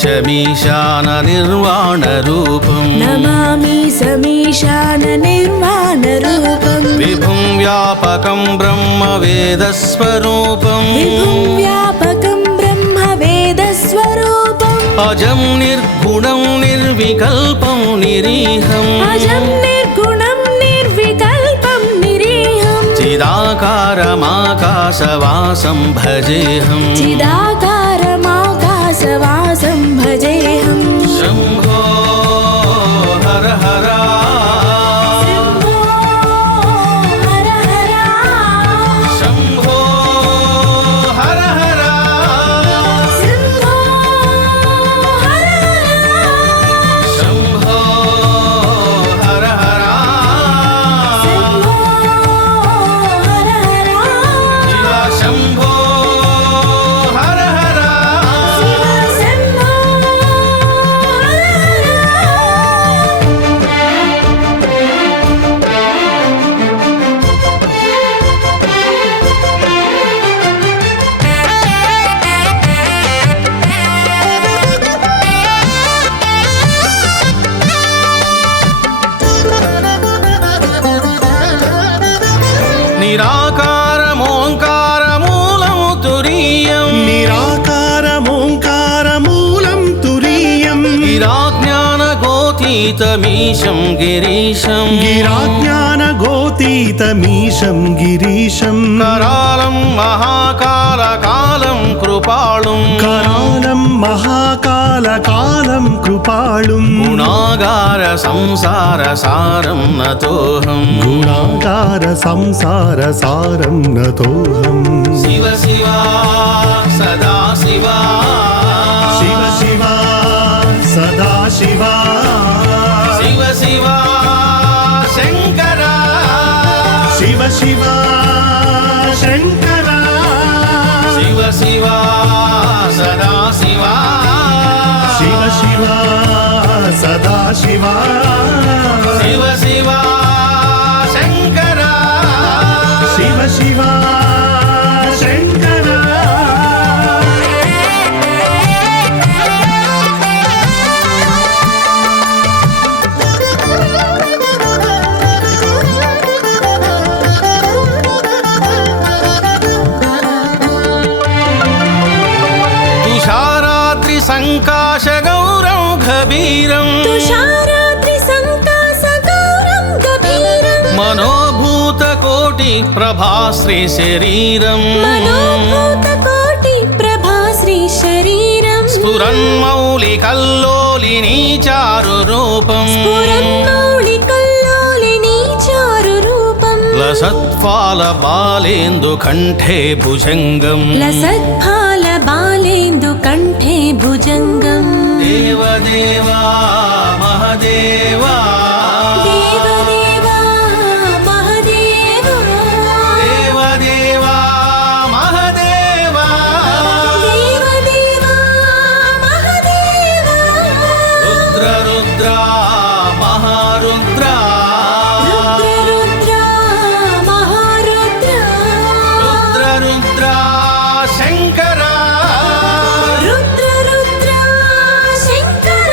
शमीशाननिर्वाणरूपम् नमामि समीशाननिर्वाणरूपम् विभुं व्यापकं ब्रह्मवेदस्वरूपम् विभुं व्यापकं ब्रह्मवेदस्वरूपम् अजं निर्गुणं निर्विकल्पं निरीहम् अजं निर्गुणं निर्विकल्पं निरीहम् चिदाकारमाकाशवासं भजेऽहम् चिदाकारमाकाशवासं भजेऽहम् शम्भो हर हर शम्भो हर हर शम्भो हर हर शम्भो हर हर शम्भो हर हर शम्भो हर हर शिव शम्भो हर हर शिव शम्भो हर निराकारमोङ्कारमूलं तुरीयम् निराकारमोङ्कारमूलं तुरीयम् गिराज्ञानगोतीतमीशं गिरीशम् गिराज्ञानगोतीतमीशं गिरीशं करालं महाकालकालं कृपालुं करालं महाकालकालं कृपालुं गुणागार संसारसारं नतोऽहम् गुणागार संसारसारं नतोऽहम् शिव शिव सदा शिव शिव शिव सदा शिव शिव शिव शङ्कर शिव शिव शङ्कर शिव शिव सदा शिव शिव शिव सदा शिव शिव शिव शङ्कर शिव शिव शङ्कर तुषाराद्रिसङ्काशगौरं गभीरम् तुषाराद्रिसङ्कासगौरं गभीरं मनोभूतकोटिप्रभाश्रीशरीरम् मनोभूतकोटिप्रभाश्रीशरीरं स्फुरन्मौलिकल्लोलिनी चारुरूपम् स्फुरन्मौलिकल्लोलिनी चारुरूपं लसत्फालबालेन्दुकण्ठे भुजङ्गम् लसत्फालबालेन्दुकण्ठे भुजङ्गम् देवदेवा महदेवा देवदेवा महदेवा देवदेवा महदेवा देवदेवा महदेवा रुद्र रुद्र महारुद्र रुद्र महारुद्र रुद्र रुद्र शङ्कर रुद्र रुद्र शङ्कर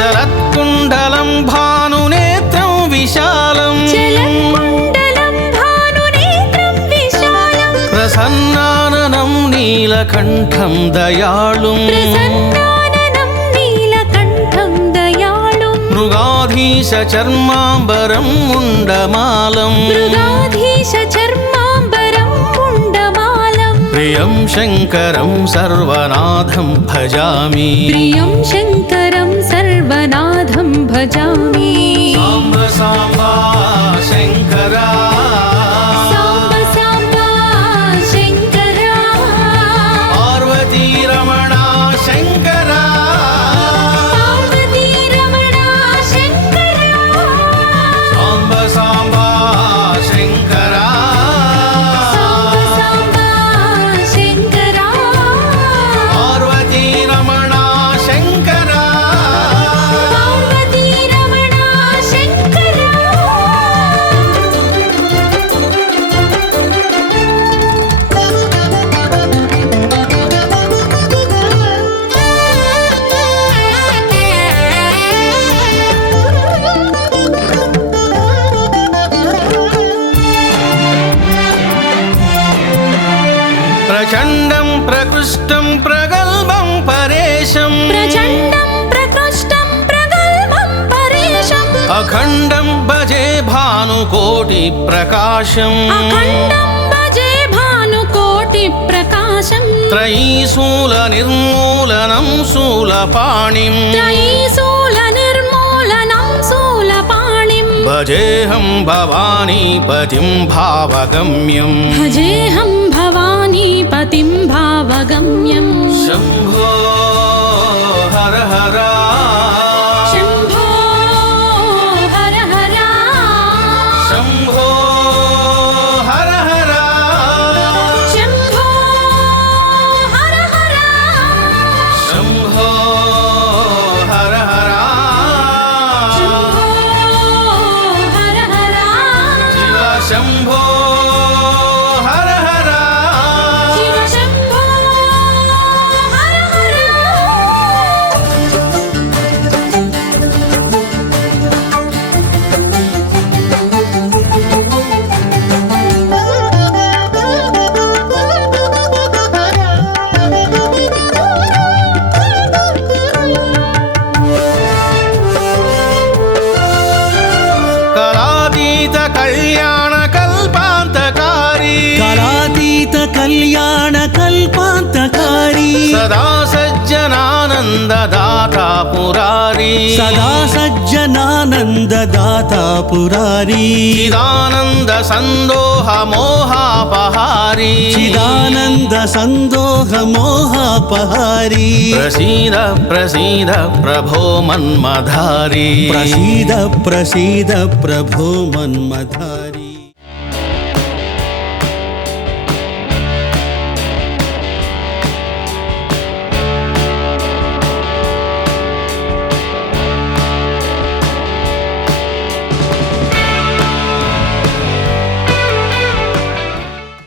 शरत्कुण्डलं भानुनेत्रं विशालम् चलत्कुण्डलं भानुनेत्रं विशालं प्रसन्नाननं नीलकण्ठं दयालुम् प्रसन्नाननं नीलकण्ठं दयालुं मृगाधीश चर्माम्बरं मुण्डमालम् मृगाधीश चर्माम्बरं मुण्डमालं प्रियं शङ्करं सर्वनाथं भजामि प्रियं शङ्करं सर्वनाथं भजामि साम्ब साम्ब शङ्कर साम्ब साम्ब शङ्कर पार्वती रमण शङ्कर पार्वती रमण शङ्कर साम्ब साम्ब शङ्कर साम्ब प्रकृष्टं प्रगल्भं परेशम् प्रचण्डं प्रकृष्टं प्रगल्भं परेशम् अखण्डं भजे भानुकोटिप्रकाशम् अखण्डं भजे भानुकोटिप्रकाशम् त्रयीशूलनिर्मूलनं शूलपाणिम् त्रयीशूलनिर्मूलनं शूलपाणिम् भजेऽहं भवानीपतिं भावगम्यम् भजेऽहं भवानीपतिं भावगम्यम् शम्भो हर हर शम्भो हर हर शम्भो हर हर शम्भो हर हर शम्भो हर हर हर हर शिव शम्भो हर हर शिव शम्भो हर हर कलातीत कल्याण कल्पान्तकारी कलातीत कल्याण कल्पान्तकारी सदा सज्जनानन्ददाता पुरारी सदा सज्जनानन्ददाता पुरारी चिदानन्द सन्दोह मोहापहारी चिदानन्द सन्दोह मोहापहारी प्रसीद प्रसीद प्रभो मन्मधारी प्रसीद प्रसीद प्रभो मन्मधारी।